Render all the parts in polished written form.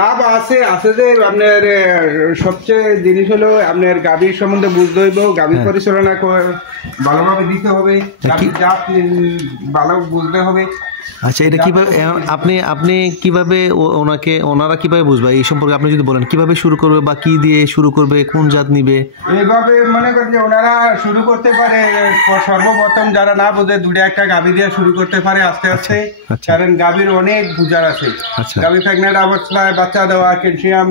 লাভ আছে আছে যে আপনার সবচেয়ে জিনিস হলো আপনার গাভীর সম্বন্ধে বুঝতে হইব, গাভীর পরিচালনা ভালোভাবে দিতে হবে, গাভীর জাত ভালো বুঝতে হবে। আচ্ছা, এটা কিভাবে আপনি আপনি কিভাবে ওনারা কিভাবে বুঝবে এই সম্পর্কে আপনি যদি বলেন, কিভাবে শুরু করবে বা কি দিয়ে শুরু করবে, কোন জাত নিবে? এইভাবে মনে করেন যে ওনারা শুরু করতে পারে, সর্বপ্রথম যারা না বোঝে দুটো একটা গাভী দিয়ে শুরু করতে পারে আস্তে আস্তে। কারণ গাভীর অনেক বুঝার আছে। গাভী প্রেগন্যান্ট অবস্থায় বাচ্চা দেওয়া, ক্যালসিয়াম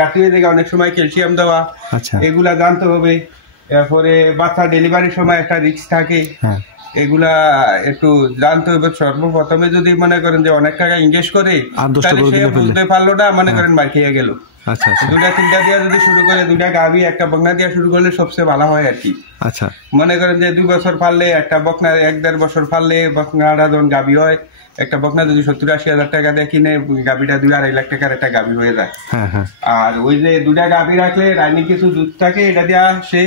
গাঁঠিয়ে থেকে অনেক সময় ক্যালসিয়াম দেওয়া, এগুলা জানতে হবে। এরপরে বাচ্চা ডেলিভারির সময় একটা রিস্ক থাকে, এগুলা একটু জানতে হবে। সর্বপ্রথমে যদি মনে করেন যে অনেক টাকা ইনভেস্ট করে তাহলে সে বুঝতে পারলো না, মনে করেন মার খেয়ে গেল। দুটা তিনটা দিয়ে যদি শুরু করে, দুটা গাভী একটা বকনা দিয়ে শুরু করলে সবচেয়ে ভালো হয় আর কি। আচ্ছা, মনে করেন যে 2 বছর পারলে একটা বকনা, 1-1.5 বছর পারলে বকনাটা যখন গাভী হয়, একটা বকনা যদি 70-80 হাজার টাকা দিয়ে কিনে, গাভীটা 2-2.5 লাখ টাকার একটা গাভী হয়ে যায়। আর ওই যে দুটা গাভী রাখলে রানী কিছু দুধ থাকে, এটা দিয়া সে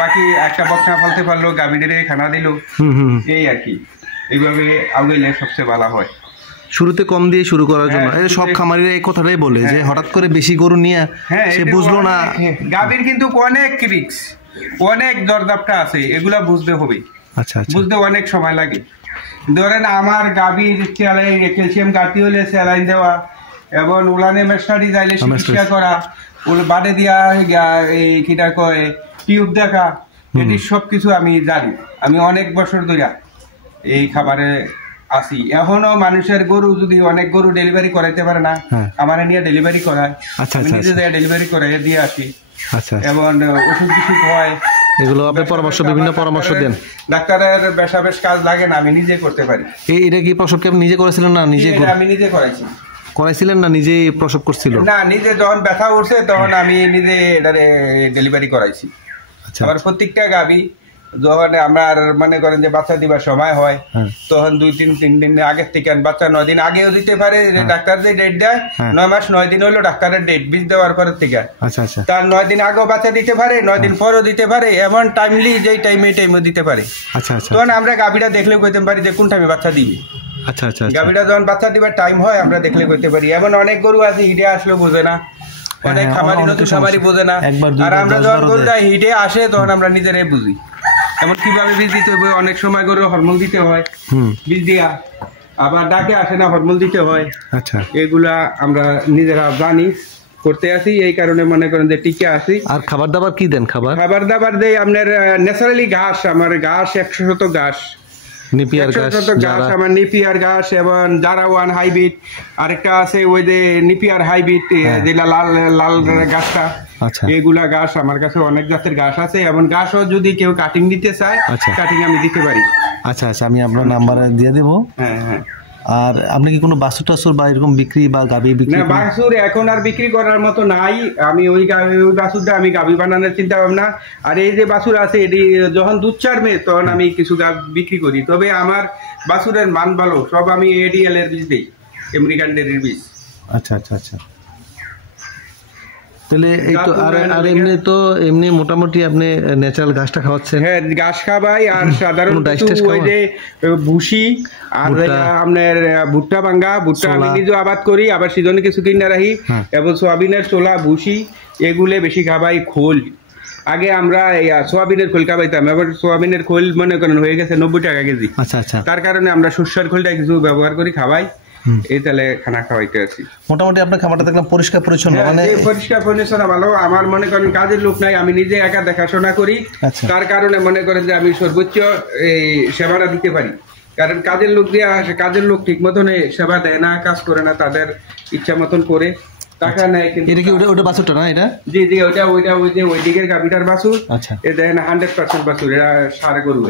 বাকি একটা বকনা ফেলতে পারলো, গাভীদের খানা দিল, এই আর কি। এইভাবে আগাইলে সবচেয়ে ভালো হয়। শুরুতে কম দিয়ে শুরু করার জন্য সব খামারিরা এই কথাটাই বলে যে হঠাৎ করে বেশি গরু নিয়ে সে বুঝলো না। গাভীর কিন্তু অনেক রিস্ক, অনেক দরদাপটা আছে, এগুলা বুঝতে হবে। আচ্ছা, বুঝতে অনেক সময় লাগে। ধরেন আমার গাভীর ক্যালসিয়াম ঘাটতি হলে স্যালাইন দেওয়া, এবং উলানে মেশনারি যাইলে চিকিৎসা করা, বাদে দিয়া এই কিটা কয় টিউব দেখা, এটি সবকিছু আমি জানি। আমি অনেক বছর ধরে এই খাবারে আসি। এখনো মানুষের গরু যদি অনেক গরু ডেলিভারি করাইতে পারে না, আমার নিয়ে ডেলিভারি করায়, নিজে ডেলিভারি করাই দিয়ে আসি। এবং ওষুধ কিছু হয়, এগুলো আপনি বিভিন্ন পরামর্শ দেন। ডাক্তারের বেশ কাজ লাগে না, আমি নিজে করতে পারি। এটা কি প্রসব আপনি নিজে করেছিলেন না? আমি নিজে করাইছিলেন না, নিজেই প্রসব করছিল? না, নিজে যখন ব্যথা উঠছে তখন আমি নিজে এটারে ডেলিভারি করাইছি। আবার প্রত্যেকটা গাভী যখন আমার মনে করেন যে বাচ্চা দিবার সময় হয়, তখন 2-3 দিন আগের থেকে, বাচ্চা 9 দিন আগেও দিতে পারে, ডাক্তার যে ডেট দেয় 9 মাস 9 দিন হলো ডাক্তারের ডেট, বীজ দেওয়ার পরের থেকে। তার 9 দিন আগেও বাচ্চা দিতে পারে, 9 দিন পরও দিতে পারে, এমন টাইমলি যেই টাইমে দিতে পারে। তখন আমরা গাভীটা দেখলে কইতে পারি যে কোন টাইমে বাচ্চা দিবি। গাভীটা যখন বাচ্চা দিবার টাইম হয় আমরা দেখলে কইতে পারি। এমন অনেক গরু আছে হিটে আসলেও বোঝে না, অনেক খামারি নতুন খামারি বোঝে না, আর আমরা যখন গরুটা হিটে আসে তখন আমরা নিজেরাই বুঝি। এমন কিভাবে বীজ দিতে হবে, অনেক সময় গরু হরমোন দিতে হয়, বীজ দিয়া আবার ডাকে আসে না, হরমোন দিতে হয়। এগুলা আমরা নিজেরা জানি, করতে আসি, এই কারণে মনে করেন যে টিকে আসি। আর খাবার দাবার কি দেন? খাবার দাবার দেই আপনার ন্যাচারালি ঘাস, আমার ঘাস 100% ঘাস, নেপিয়ার ঘাস, আমার নেপিয়ার ঘাস, এবং যারা ওয়ান হাইব্রিড, আরেকটা আছে ওই যে নেপিয়ার হাইব্রিড, যেটা লাল লাল ঘাসটা, এগুলা ঘাস আমার কাছে অনেক জাতের ঘাস আছে। এবং ঘাসও যদি কেউ কাটিং দিতে চায়, কাটিং আমি দিতে পারি। আচ্ছা, আমি আপনার নাম্বার দিয়ে দেবো। আর আপনি কি কোনো বাছুর টাছুর বা এরকম বিক্রি বা গাভী বিক্রি? না, বাছুর এখন আর বিক্রি করার মতো নাই। আমি ওই বাছুরটা আমি গাভী বানানোর চিন্তা ভাবনা। আর এই যে বাছুর আছে, এটি যখন দুধ ছাড়বে তখন আমি কিছু বিক্রি করি। তবে আমার বাছুরের মান ভালো, সব আমি এডিএল এর বীজ দিই, আমেরিকান ডেরির বীজ। আচ্ছা, তাহলে এই তো আর এমনি মোটামুটি আপনি ন্যাচারাল ঘাসটা খাওয়াচ্ছেন? হ্যাঁ, ঘাস খাওয়াই। আর সাধারণ ওই যে ভুসি, আর আপনার ভুট্টা ভাঙ্গা, ভুট্টা আমি নিজে আবাদ করি, আবার সিজনে কিছু কিনে রাখি, এবং সোয়াবিনের ছোলা, ভুসি, এগুলো বেশি খাওয়াই। খোল আগে আমরা সোয়াবিনের খোল খাওয়াইতাম, এবার সোয়াবিনের খোল মনে করেন হয়ে গেছে 90 টাকা কেজি। তার কারণে আমরা সরষের খোলটা কিছু ব্যবহার করি, খাওয়াই, এই তাহলে খানা খাওয়াইতে আছি। মোটামুটি আপনার খাবারটা দেখলাম পরিষ্কার পরিচ্ছন্ন, মানে পরিষ্কার পরিচ্ছন্ন ভালো। আমার মনে করেন কাজের লোক নাই, আমি নিজে একা দেখাশোনা করি। তার কারণে মনে করেন যে আমি সর্বোচ্চ এই সেবাটা দিতে পারি। কারণ কাজের লোক দিয়ে আসে, কাজের লোক ঠিক মতন সেবা দেয় না, কাজ করে না, তাদের ইচ্ছা মতন করে, টাকা নেয়। কিন্তু এটা কি ওটা বাছুরটা না? এটা জি ওইটা ওই যে ওই দিকের গাভীটার বাছুর। এটা 100% বাছুর, এটা ষাঁড় গরু।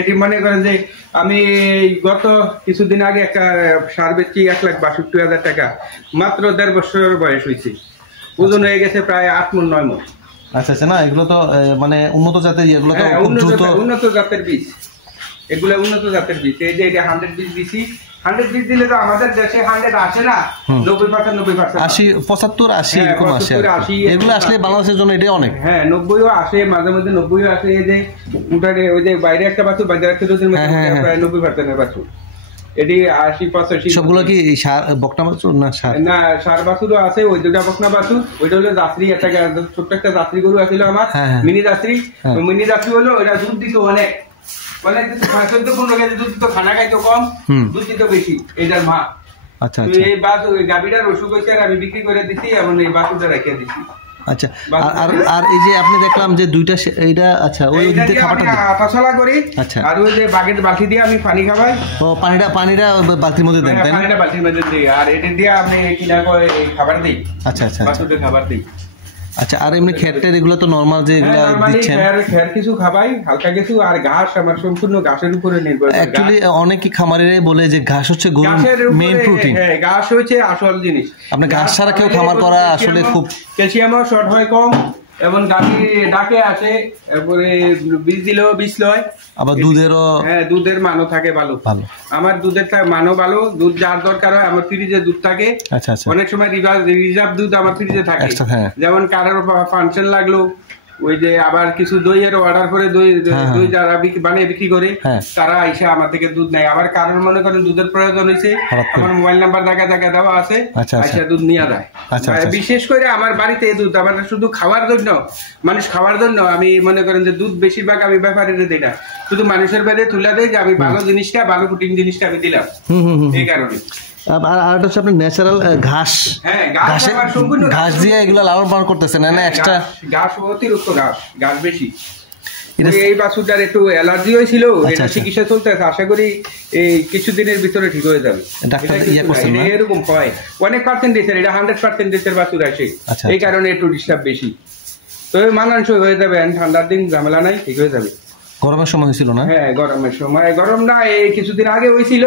এটি মনে করেন যে আমি গত কিছুদিন আগে একটা ষাঁড় বেচছি 1,62,000 টাকা, মাত্র 1.5 বছর বয়স হয়েছে, ওজন হয়ে গেছে প্রায় 8 মণ 9 মণ। আচ্ছা, না এগুলো তো মানে উন্নত জাতের, এগুলো তো উন্নত জাতের বীজ, এগুলো উন্নত জাতের বীজ। এই যে এটা 100 বীজ দিছি, 100 বীজ দিলে তো আমাদের দেশে 100 আসে না, 90% 80 এরকম আসে। এগুলো আসলে বাংলাদেশের জন্য এটাই অনেক। 90ও আসে, মাঝে মধ্যে 90ও আসে। এই যে ওই যে বাইরে একটা বাছুর, বাইরে একটা দুধের মধ্যে প্রায় 90% বাছুর। এটি 80-85 সবগুলো কি বকনা বাছুর না সার? না, সার বাছুরও আছে, ওই দুটা বকনা বাছুর, ওইটা হলো জার্সি, একটা ছোট্ট একটা জার্সি গরু আছিল আমার, মিনি জার্সি। মিনি জার্সি হলো ওইটা দুধ দিত অনেক, মানে 14-15 কেজি দুধ দিত, খানা খাইতো কম, দুধ দিত বেশি এইটার মা। আচ্ছা, এই গাভীটার অসুখ হয়েছে আর আমি বিক্রি করে দিছি, এমন এই বাছুরটা রেখে দিছি। আচ্ছা, আর এই যে আপনি দেখলাম যে দুইটা এইটা, আচ্ছা ওই দিতে খাবারটা আটাছলা করি। আচ্ছা, আর ওই যে বাকেট বালতি দিয়ে আমি পানি খাওয়াই। ও পানিটা বালতির মধ্যে দেন, তাই না? পানিটা বালতির মধ্যে দিই, আর এটা দিয়ে আপনি কিনা করে খাবার দিই। আচ্ছা আচ্ছা, বাছুরকে খাবার দিই। আচ্ছা, আর এমনি খেরটের এগুলো তো নরমাল যে এগুলো দিচ্ছেন? খের কিছু খাবাই, হালকা কিছু, আর ঘাস আমার সম্পূর্ণ ঘাসের উপরে নির্ভর করে। অ্যাকচুয়ালি অনেকে খামারিরাই বলে যে ঘাস হচ্ছে গরুর মেইন প্রোটিন। হ্যাঁ, ঘাস হচ্ছে আসল জিনিস। আপনি ঘাস ছাড়া কেউ খামার করা আসলে খুব ক্যালসিয়ামও শর্ট হয় কম, এবং গাভী ডাকে আসে, এরপরে বীজ দিলেও বীজ লয়, আবার দুধেরও, হ্যাঁ দুধের মানও থাকে ভালো। আমার দুধের মানও ভালো, দুধ যার দরকার হয় আমার ফ্রিজে দুধ থাকে। আচ্ছা আচ্ছা, অনেক সময় রিজার্ভ দুধ আমার ফ্রিজে থাকে, যেমন কারোর ফাংশন লাগলো, ওই যে আবার কিছু দইয়ের অর্ডার করে, দই যারা বানিয়ে বিক্রি করে তারা এসে আমার থেকে দুধ নেয়। আবার কারোর মনে করেন দুধের প্রয়োজন হয়েছে, আমার মোবাইল নাম্বার জায়গা দেওয়া আছে, আচ্ছা দুধ নিয়ে যায়। বিশেষ করে আমার বাড়িতে দুধ আমার শুধু খাওয়ার জন্য, মানুষ খাওয়ার জন্য, আমি মনে করেন যে দুধ বেশিরভাগ আমি ব্যাপারীদের দিই না, শুধু মানুষের বেদে তুলে দেয় যে আমি ভালো জিনিসটা, ভালো প্রোটিন জিনিসটা আমি দিলাম, এই কারণে। আর হচ্ছে আপনি ন্যাচারাল ঘাস, ঘাস দিয়ে এগুলো লালন পালন করতেছেন না? এক্সট্রা ঘাস, অতিরিক্ত ঘাস বেশি। এই বাছুরটার একটু অ্যালার্জি হয়েছিল, এটা চিকিৎসা চলতেছে, আশা করি এই কিছুদিনের ভিতরে ঠিক হয়ে যাবে। এরকম হয় অনেক পার্সেন্টেজের, এটা 100%-এর বাছুর আসে, এই কারণে একটু ডিস্টার্ব বেশি। তো মানানসই হয়ে যাবে, ঠান্ডার দিন ঝামেলা নাই, ঠিক হয়ে যাবে। গরমের সময় হয়েছিল না? হ্যাঁ, গরমের সময়, গরম না এই কিছুদিন আগে হয়েছিল,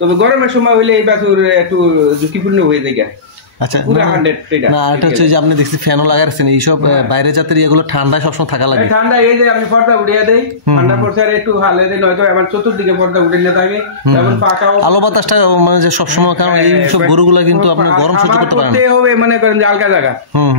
তবে গরমের সময় হইলে এই বাছুর একটু ঝুঁকিপূর্ণ হয়ে যায়। আচ্ছা, না এটা হচ্ছে যে আপনি দেখছি ফ্যানও লাগাচ্ছেন, এইসব বাইরে জাতের এগুলো ঠান্ডায় সবসময় থাকা লাগে। ঠান্ডা এই যে আমি পর্দা উঠিয়ে দেই, ঠান্ডা পড়ছে আর একটু হালে দেই, নয়তো আমার চতুর্দিকে পর্দা উঠে নিয়ে থাকে, যেমন পাকাও আলো বাতাসটা মানে যে সবসময়, কারণ এই সব গরুগুলা কিন্তু আপনার গরম সহ্য করতে পারে না। হবে মনে করেন যে আলগা জায়গা,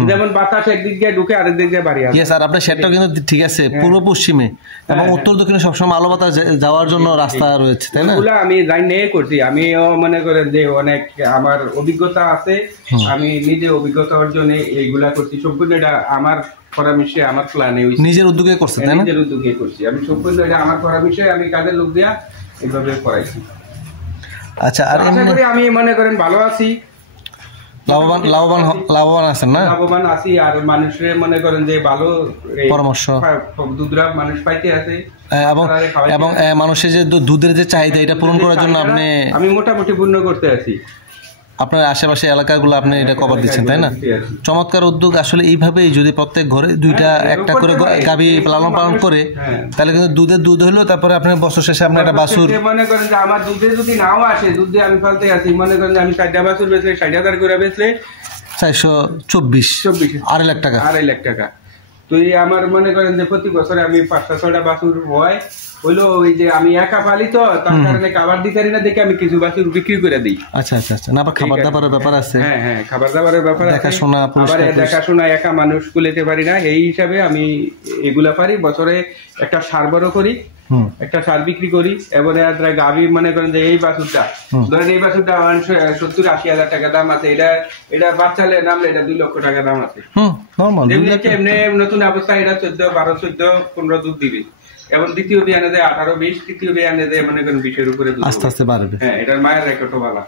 যেমন বাতাস একদিক দিয়ে ঢুকে আরেক দিক দিয়ে বাড়ি আসে। ইয়েস, আর আপনার সেটটাও কিন্তু ঠিক আছে পূর্ব পশ্চিমে এবং উত্তর দক্ষিণে সবসময় আলো বাতাস যাওয়ার জন্য রাস্তা রয়েছে, তাই না? এগুলা আমি যাই নিয়ে করছি, আমিও মনে করেন যে অনেক আমার অভিজ্ঞতা আছে, আমি নিজে অভিজ্ঞতা অর্জনে এইগুলা করছি, সম্পূর্ণ এটা আমার পরামর্শে, আমার প্ল্যানে, নিজের উদ্যোগে করছেন, তাই না? নিজের উদ্যোগে করছি আমি, সম্পূর্ণ এটা আমার পরামর্শে, আমি কাজের লোক দিয়া এইভাবে করাইছি। আচ্ছা, আর আশা করি আমি মনে করেন ভালো আছি, লাভবান আছেন না? লাভবান আছি, আর মানুষের মনে করেন যে ভালো পরামর্শ দুধরা মানুষ পাইতে আছে, এবং মানুষের যে দুধের যে চাহিদা এটা পূরণ করার জন্য আমি মোটামুটি পূর্ণ করতে আছি। আপনার আশেপাশে এলাকাগুলো আপনি এটা কভার দিচ্ছেন, তাই না? চমৎকার উদ্যোগ। আসলে এইভাবেই যদি প্রত্যেক ঘরে একটা করে গাভী লালন পালন করে, তাহলে কিন্তু দুধ হলো, তারপরে আপনার বছর শেষে আপনার একটা বাছুর, মনে করেন যে আমার দুধে যদি নাও আসে, দুধ দিয়ে আমি ফেলতে আছি, মনে করেন যে আমি 60টা বাছুর বেচলে 60,000 করে বেচলে 424 2.5 লাখ টাকা, 2.5 লাখ টাকা। তো এই আমার মনে করেন যে প্রতি বছরে আমি 5-6টা বাছুর হয়, হইলো ওই যে আমি একা পালি, তো তার কারণে খাবার দিতে পারি না, দেখে আমি কিছু বাছুর বিক্রি করে দিই। আচ্ছা আচ্ছা আচ্ছা, না খাবার দাবারের ব্যাপার আছে। হ্যাঁ, খাবার দাবারের ব্যাপার আছে, দেখাশোনা একা মানুষ কুলাতে পারি না, এই হিসাবে আমি এগুলা পারি। বছরে একটা সার বড় করি, একটা সার বিক্রি করি, এবং গাভী মনে করেন যে এই বাছুরটা ধরেন, এই বাছুরটা 70-80 হাজার টাকা দাম আছে, এটা বাচ্চালে নামলে এটা 2 লক্ষ টাকা দাম আছে। এমনি নতুন অবস্থা এটা 14-15 দুধ দিবে, এবং দ্বিতীয় বিয়ানে দেয় 18-20, তৃতীয় বিয়ানে দেয় মনে করেন 20-এর উপরে আস্তে আস্তে বাড়বে। হ্যাঁ, এটার মায়ের রেকর্ডও ভালো।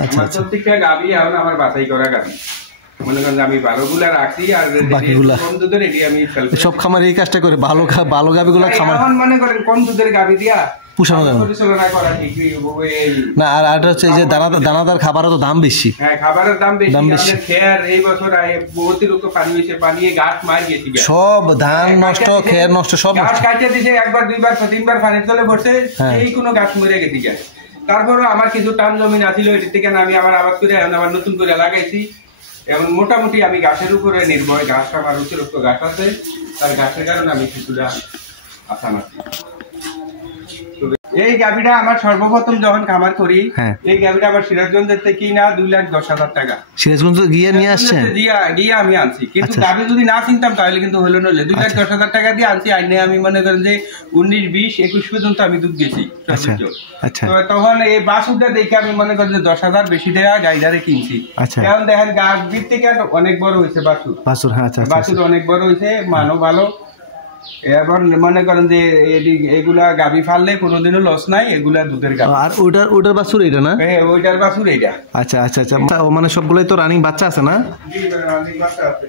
আমার প্রত্যেকটা গাভী এখন আমার বাছাই করা গাভী, মনে করেন আমি ভালোগুলা রাখছি, আর বাকিগুলা কম দুধের এটি আমি সব খামার এই কাজটা করে, ভালো গাভীগুলা খামার এখন মনে করেন কম দুধের গাভী দিয়া পুষানো যাবে না। আর এটা হচ্ছে যে দানাদার খাবারের তো দাম বেশি। হ্যাঁ, খাবারের দাম বেশি। খের এই বছর অতিরিক্ত পানি হয়েছে, পানি গাছ মার গেছে, সব ধান নষ্ট, খের নষ্ট, সব গাছ কাটিয়ে দিছে, 1বার 2বার 3বার পানির তলে পড়ছে, এই কোনো গাছ মরে গেছে। তারপরে আমার কিছু টান জমিন আছিল, এটি থেকে আমি আবার আবাদ করে আবার নতুন করে লাগাইছি, এবং মোটামুটি আমি গাছের উপরে নির্ভর, গাছ আমার অতিরিক্ত গাছ আছে, তার গাছের কারণে আমি কিছুটা আশা মারছি। এই গাভিটা আমার সর্বপ্রথম যখন খামার করি, এই গাভিটা আমার সিরাজগঞ্জের থেকে কিনা 2,10,000 টাকা। সিরাজগঞ্জ গিয়ে নিয়ে আসছেন? গিয়ে আমি আনছি, কিন্তু গাভি যদি না চিনতাম তাহলে কিন্তু হলো নলে 2,10,000 টাকা দিয়ে আনছি। আইনে আমি মনে করেন যে 19, 20, 21 পর্যন্ত আমি দুধ গেছি। তখন এই বাছুরটা দেখে আমি মনে করেন যে 10,000 বেশি টাকা গাইডারে কিনছি। এখন দেখেন গাভির থেকে অনেক বড় হয়েছে বাছুর। বাছুর অনেক বড় হয়েছে, মানও ভালো। এখন মনে করেন যে এগুলা গাভি ফাললে কোনোদিনও লস নাই, এগুলা দুধের গাভি। আর ওইটার বাছুর এইটা না? হ্যাঁ, ওইটার বাছুর এইটা। আচ্ছা আচ্ছা আচ্ছা, মানে সবগুলোই তো রানিং বাচ্চা আছে না? জি, রানিং বাচ্চা আছে।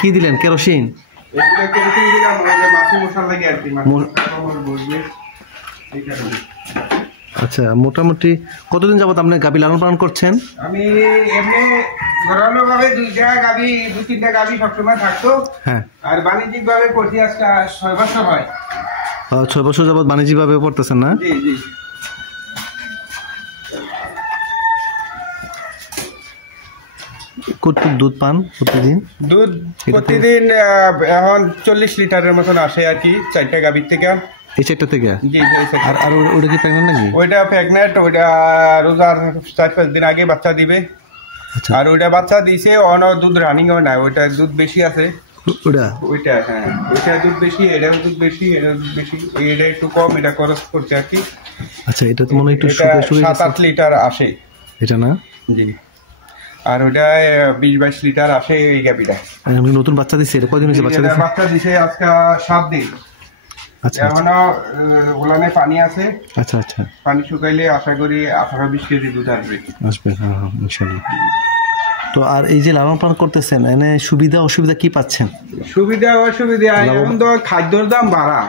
কি দিলেন, কেরোসিন? এগুলা কেরোসিন দিলাম, ওই যে মাছি মশলা লাগে আর কি, মাছি বসবে এই কারণে। আচ্ছা, মোটামুটি কতদিন যাবত আপনি গাভী লালন পালন করছেন? আমি এমনি ঘরোয়া ভাবে 2-3টা গাভী সবসময় থাকতো। হ্যাঁ, আর বাণিজ্যিক ভাবে করছি আজকে 6 বছর হয়। 6 বছর যাবত বাণিজ্যিক ভাবে করতেছেন না? জি জি। কতটুকু দুধ পান প্রতিদিন? দুধ প্রতিদিন এখন 40 লিটারের মতন আসে আর কি, 4টা গাভীর থেকে। এই 4টা থেকে? জি। আর ওটা কি প্রেগন্যান্ট নাকি? ওইটা প্রেগন্যান্ট, ওইটা রোজার 4-5 দিন আগে বাচ্চা দিবে। আর ওইটা বাচ্চা দিছে, অন দুধ রানিংও নাই, ওইটা দুধ বেশি আছে। ওইটা হ্যাঁ, ওইটা দুধ বেশি, এটাও দুধ বেশি, এটাও দুধ বেশি, এটা একটু কম, এটা খরচ করছে আর কি। আচ্ছা, এটা তো মনে হয় একটু 7-8 লিটার আসে এটা না? জি। আর ওটা 20-22 লিটার আসে এই গাভীটা। নতুন বাচ্চা দিছে? এটা কয়দিন হয়েছে বাচ্চা দিছে? বাচ্চা দিছে আজকে 7 দিন। আচ্ছা, এখনো ওলানে পানি আছে। আচ্ছা আচ্ছা, পানি শুকাইলে আশা করি 18-20 কেজি দুধ আসবে। হ্যাঁ ইনশাআল্লাহ। তো আর এই যে লালন পালন করতেছেন, এনে সুবিধা অসুবিধা কি পাচ্ছেন? সুবিধা অসুবিধা এখন তো খাদ্যের দাম বাড়া,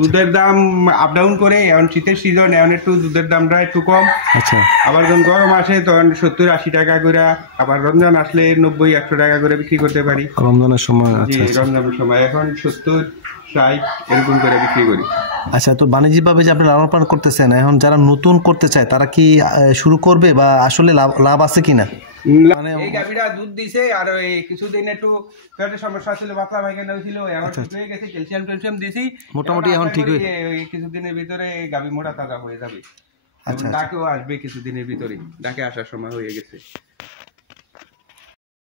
দুধের দাম আপ ডাউন করে। এখন শীতের সিজন, এখন একটু দুধের দামটা একটু কম। আচ্ছা, আবার যখন গরম আসে তখন 70-80 টাকা করে, আবার রমজান আসলে 90-100 টাকা করে বিক্রি করতে পারি রমজানের সময়। জি, রমজানের সময় এখন 70-60 এরকম করে বিক্রি করি। আচ্ছা, তো বাণিজ্যিক ভাবে যে আপনি লালন পালন করতেছেন, এখন যারা নতুন করতে চায় তারা কি শুরু করবে, বা আসলে লাভ আছে কিনা? মানে এই গাভীটা দুধ দিছে, আর ওই কিছুদিন একটু পেটের সমস্যা ছিল, পাতলা পায়খানা হয়েছিল, এখন ঠিক হয়ে গেছে, ক্যালসিয়াম দিছি, মোটামুটি এখন ঠিক হয়ে কিছুদিনের ভিতরে গাভী মোটা তাজা হয়ে যাবে। ডাকেও আসবে কিছুদিনের ভিতরে, ডাকে আসার সময় হয়ে গেছে।